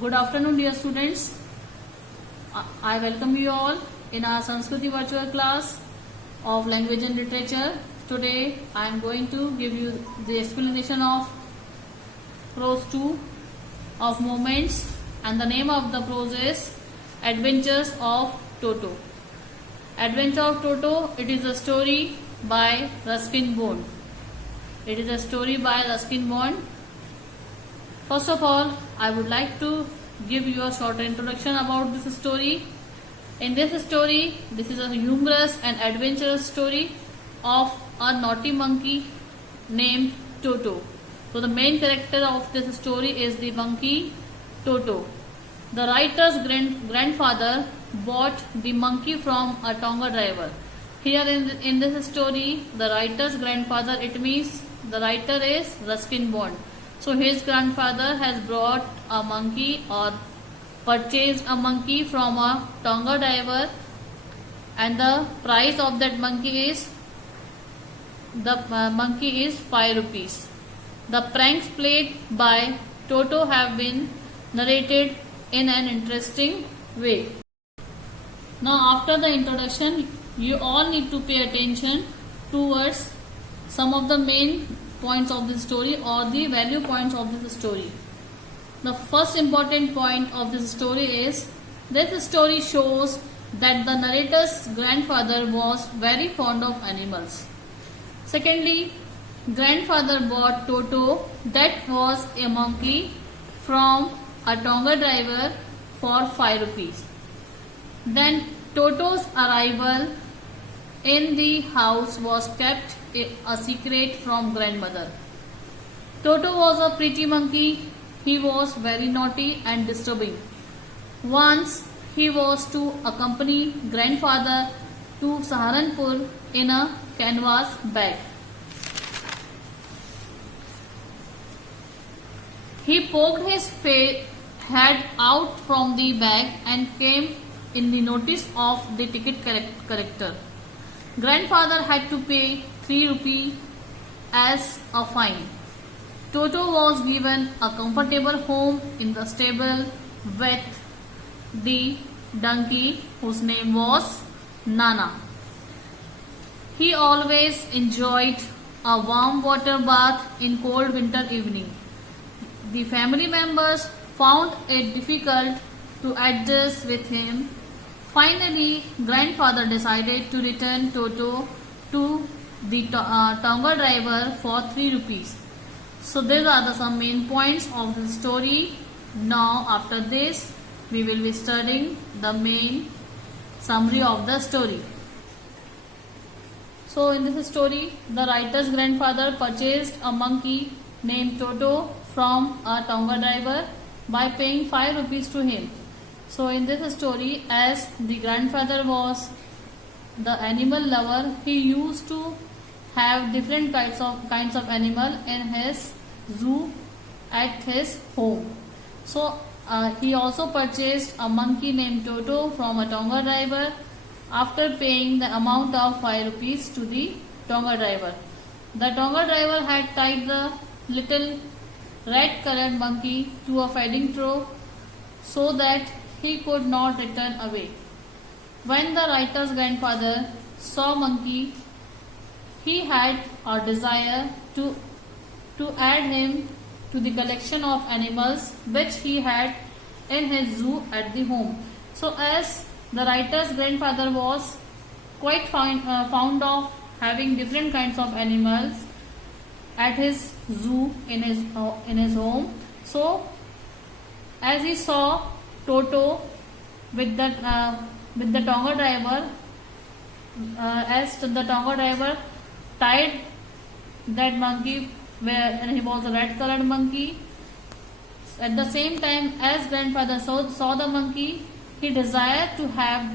Good afternoon, dear students. I welcome you all in our Sanskriti virtual class of language and literature. Today, I am going to give you the explanation of prose 2 of Moments, and the name of the prose is Adventures of Toto. Adventure of Toto, it is a story by Ruskin Bond. It is a story by Ruskin Bond. First of all, I would like to give you a short introduction about this story. In this story, this is a humorous and adventurous story of a naughty monkey named Toto. So the main character of this story is the monkey Toto. The writer's grandfather bought the monkey from a Tonga driver. Here in this story, the writer's grandfather, it means the writer is Ruskin Bond. So his grandfather has brought a monkey or purchased a monkey from a Tonga diver, and the price of that monkey is 5 rupees. The pranks played by Toto have been narrated in an interesting way. Now after the introduction, you all need to pay attention towards some of the main points of this story or the value points of this story. The first important point of this story is this story shows that the narrator's grandfather was very fond of animals. Secondly, grandfather bought Toto, that was a monkey, from a Tonga driver for 5 rupees. Then Toto's arrival in the house was kept a secret from grandmother. Toto was a pretty monkey. He was very naughty and disturbing. Once he was to accompany grandfather to Saharanpur in a canvas bag. He poked his head out from the bag and came in the notice of the ticket collector. Grandfather had to pay 3 rupees as a fine. Toto was given a comfortable home in the stable with the donkey whose name was Nana. He always enjoyed a warm water bath in cold winter evening. The family members found it difficult to adjust with him. Finally, grandfather decided to return Toto to the Tonga driver for 3 rupees. So these are some main points of the story. Now after this, we will be studying the main summary of the story. So in this story, the writer's grandfather purchased a monkey named Toto from a Tonga driver by paying 5 rupees to him. So in this story, as the grandfather was the animal lover, he used to have different kinds of animal in his zoo at his home. So he also purchased a monkey named Toto from a Tonga driver after paying the amount of 5 rupees to the Tonga driver. The Tonga driver had tied the little red colored monkey to a feeding trough so that he could not return away. When the writer's grandfather saw monkey, he had a desire to add him to the collection of animals which he had in his zoo at the home. So as the writer's grandfather was quite fond of having different kinds of animals at his zoo in his home, so as he saw Toto with the Tonga driver, as the Tonga driver tied that monkey where he was a red colored monkey. At the same time, as grandfather saw the monkey, he desired to have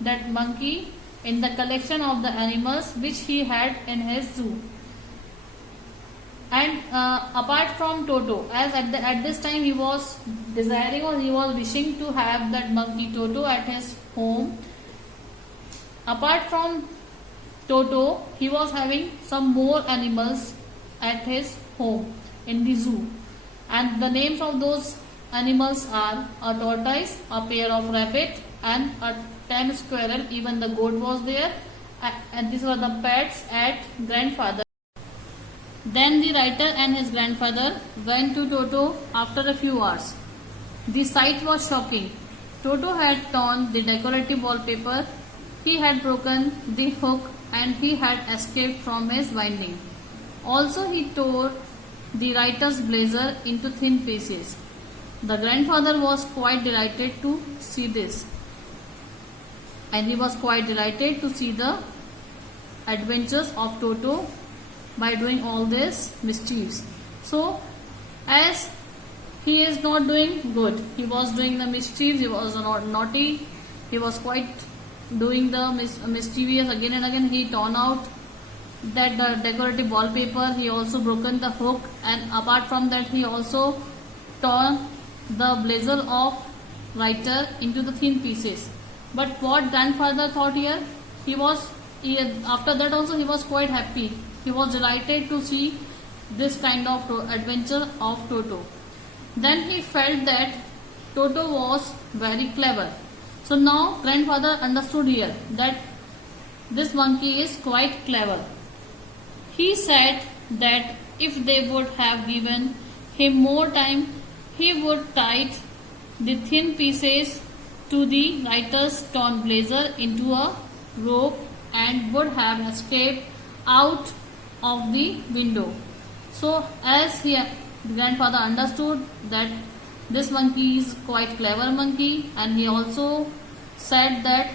that monkey in the collection of the animals which he had in his zoo. And apart from Toto, as at this time he was desiring or he was wishing to have that monkey Toto at his home. Apart from Toto, he was having some more animals at his home in the zoo. And the names of those animals are a tortoise, a pair of rabbit, and a tame squirrel. Even the goat was there, and these were the pets at grandfather. Then the writer and his grandfather went to Toto after a few hours. The sight was shocking. Toto had torn the decorative wallpaper, he had broken the hook, and he had escaped from his binding. Also, he tore the writer's blazer into thin pieces. The grandfather was quite delighted to see this, and he was quite delighted to see the adventures of Toto by doing all this mischiefs. So, as he is not doing good, he was doing the mischiefs, he was not naughty, he was quite doing the mischievous again and again. He torn out that decorative wallpaper, he also broken the hook, and apart from that he also torn the blazer of writer into the thin pieces. But what grandfather thought here, after that also he was quite happy. He was delighted to see this kind of adventure of Toto. Then he felt that Toto was very clever. So now grandfather understood here that this monkey is quite clever. He said that if they would have given him more time, he would tie the thin pieces to the writer's torn blazer into a rope and would have escaped out of the window. So as grandfather understood that this monkey is quite clever monkey, and he also said that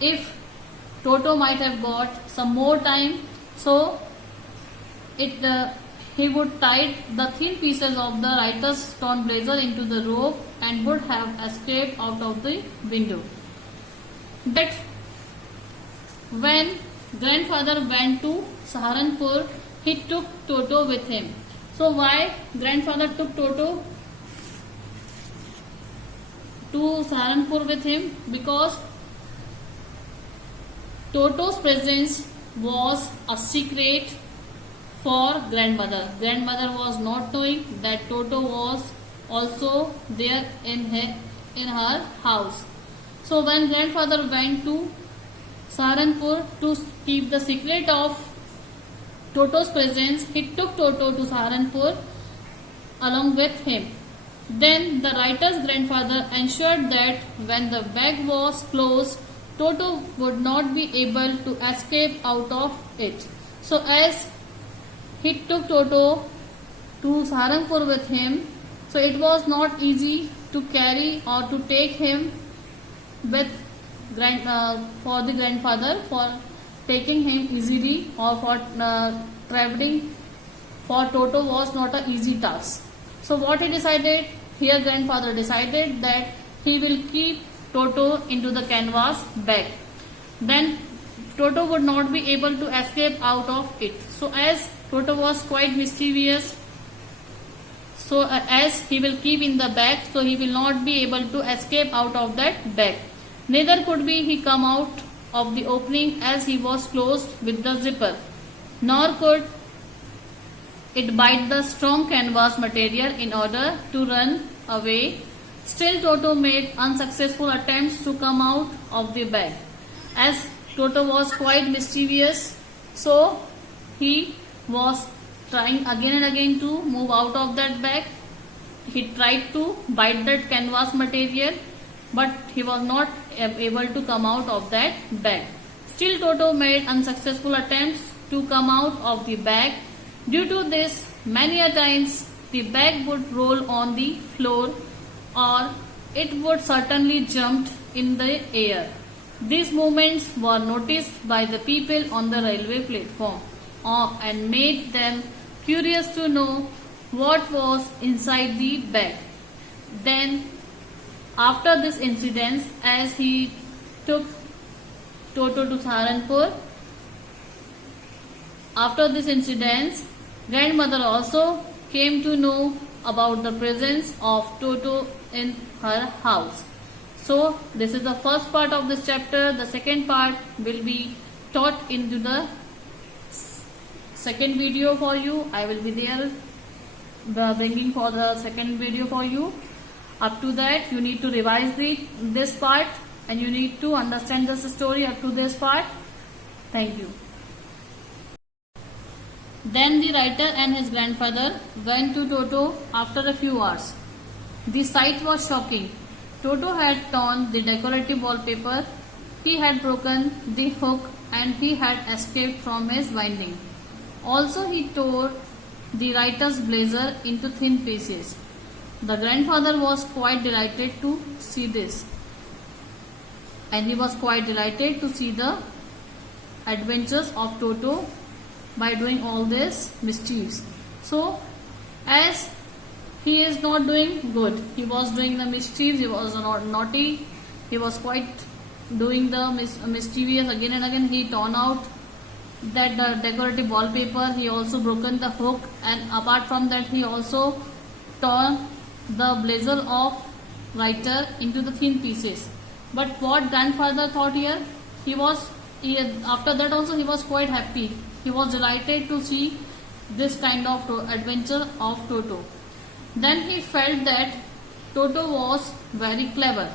if Toto might have got some more time, so he would tie the thin pieces of the writer's torn blazer into the rope and would have escaped out of the window. But when grandfather went to Saharanpur, he took Toto with him. So why grandfather took Toto to Saharanpur with him? Because Toto's presence was a secret for grandmother. Grandmother was not knowing that Toto was also there in her house. So when grandfather went to Saharanpur to keep the secret of Toto's presence, he took Toto to Saharanpur along with him. Then the writer's grandfather ensured that when the bag was closed, Toto would not be able to escape out of it. So as he took Toto to Saharanpur with him, so it was not easy to carry or to take him with for the grandfather, for taking him easily or for traveling for Toto was not an easy task. So what he decided, here grandfather decided that he will keep Toto into the canvas bag. Then Toto would not be able to escape out of it. So as Toto was quite mischievous, so as he will keep in the bag, so he will not be able to escape out of that bag. Neither could be he come out of the opening as he was closed with the zipper, nor could it bite the strong canvas material in order to run away. Still Toto made unsuccessful attempts to come out of the bag. As Toto was quite mischievous, so he was trying again and again to move out of that bag. He tried to bite that canvas material, but he was not able to come out of that bag. Still Toto made unsuccessful attempts to come out of the bag. Due to this, many a times the bag would roll on the floor or it would certainly jump in the air. These movements were noticed by the people on the railway platform and made them curious to know what was inside the bag. Then after this incident, as he took Toto to Saharanpur, after this incident, grandmother also came to know about the presence of Toto in her house. So this is the first part of this chapter. The second part will be taught into the second video for you. I will be there bringing for the second video for you. Up to that, you need to revise this part and you need to understand this story up to this part. Thank you. Then the writer and his grandfather went to Toto after a few hours. The sight was shocking. Toto had torn the decorative wallpaper, he had broken the hook, and he had escaped from his binding. Also, he tore the writer's blazer into thin pieces. The grandfather was quite delighted to see this, and he was quite delighted to see the adventures of Toto by doing all this mischiefs. So, as he is not doing good, he was doing the mischiefs, he was not naughty, he was quite doing the mischievous again and again. He torn out that decorative wallpaper, he also broken the hook, and apart from that he also torn the blazer of writer into the thin pieces. But what grandfather thought here, after that also he was quite happy. He was delighted to see this kind of adventure of Toto. Then he felt that Toto was very clever.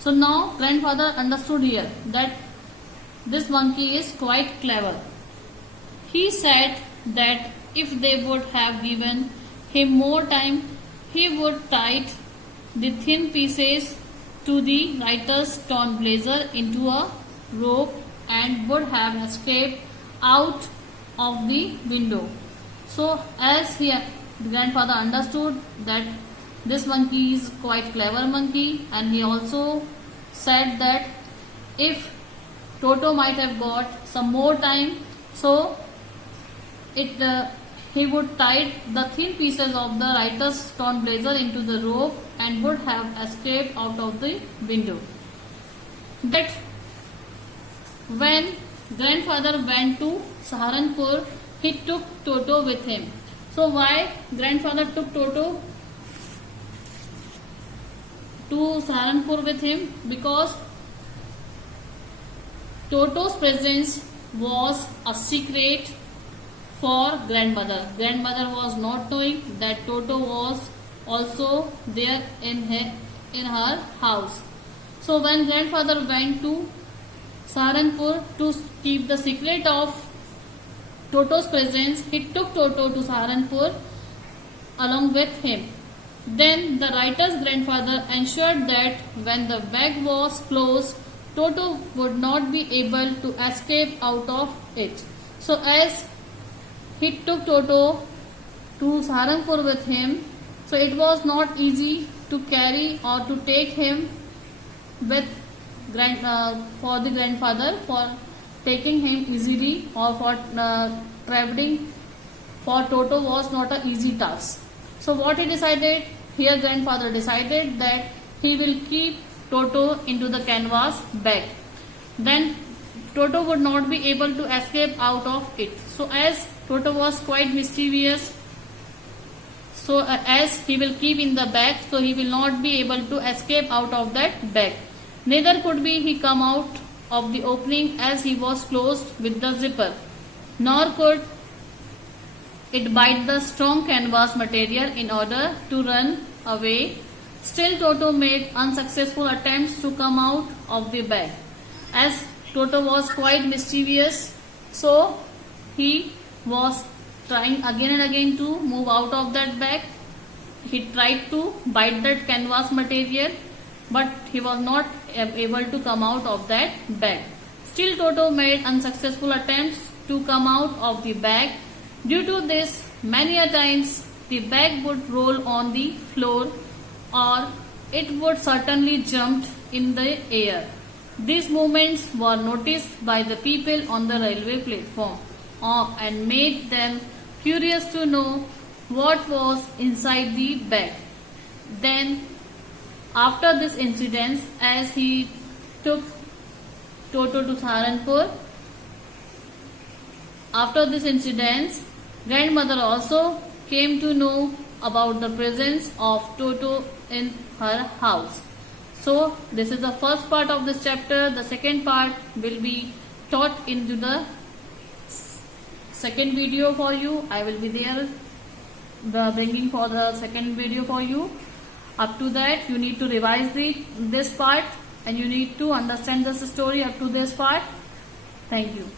So now grandfather understood here that this monkey is quite clever. He said that if they would have given him more time, he would tie the thin pieces to the writer's torn blazer into a rope and would have escaped out of the window. So as the grandfather understood that this monkey is quite clever monkey, and he also said that if Toto might have got some more time, so he would tie the thin pieces of the writer's torn blazer into the rope and would have escaped out of the window. That when grandfather went to Saharanpur, he took Toto with him. So why grandfather took Toto to Saharanpur with him? Because Toto's presence was a secret for grandmother. Grandmother was not knowing that Toto was also there in her house. So when grandfather went to Saharanpur to keep the secret of Toto's presence, he took Toto to Saharanpur along with him. Then the writer's grandfather ensured that when the bag was closed, Toto would not be able to escape out of it. So as he took Toto to Saharanpur with him, so it was not easy to carry or to take him with for the grandfather, for taking him easily or for traveling for Toto was not an easy task. So what he decided, here grandfather decided that he will keep Toto into the canvas bag. Then Toto would not be able to escape out of it. So as Toto was quite mischievous, so as he will keep in the bag, so he will not be able to escape out of that bag. Neither could be he come out of the opening as he was closed with the zipper, nor could it bite the strong canvas material in order to run away. Still Toto made unsuccessful attempts to come out of the bag. As Toto was quite mischievous, so he was trying again and again to move out of that bag. He tried to bite that canvas material, but he was not able to come out of that bag. Still Toto made unsuccessful attempts to come out of the bag. Due to this, many a times the bag would roll on the floor or it would certainly jump in the air. These movements were noticed by the people on the railway platform and made them curious to know what was inside the bag. Then after this incident, as he took Toto to Saharanpur, after this incident, grandmother also came to know about the presence of Toto in her house. So this is the first part of this chapter. The second part will be taught into the second video for you. I will be there bringing for the second video for you. Up to that, you need to revise this part and you need to understand this story up to this part. Thank you.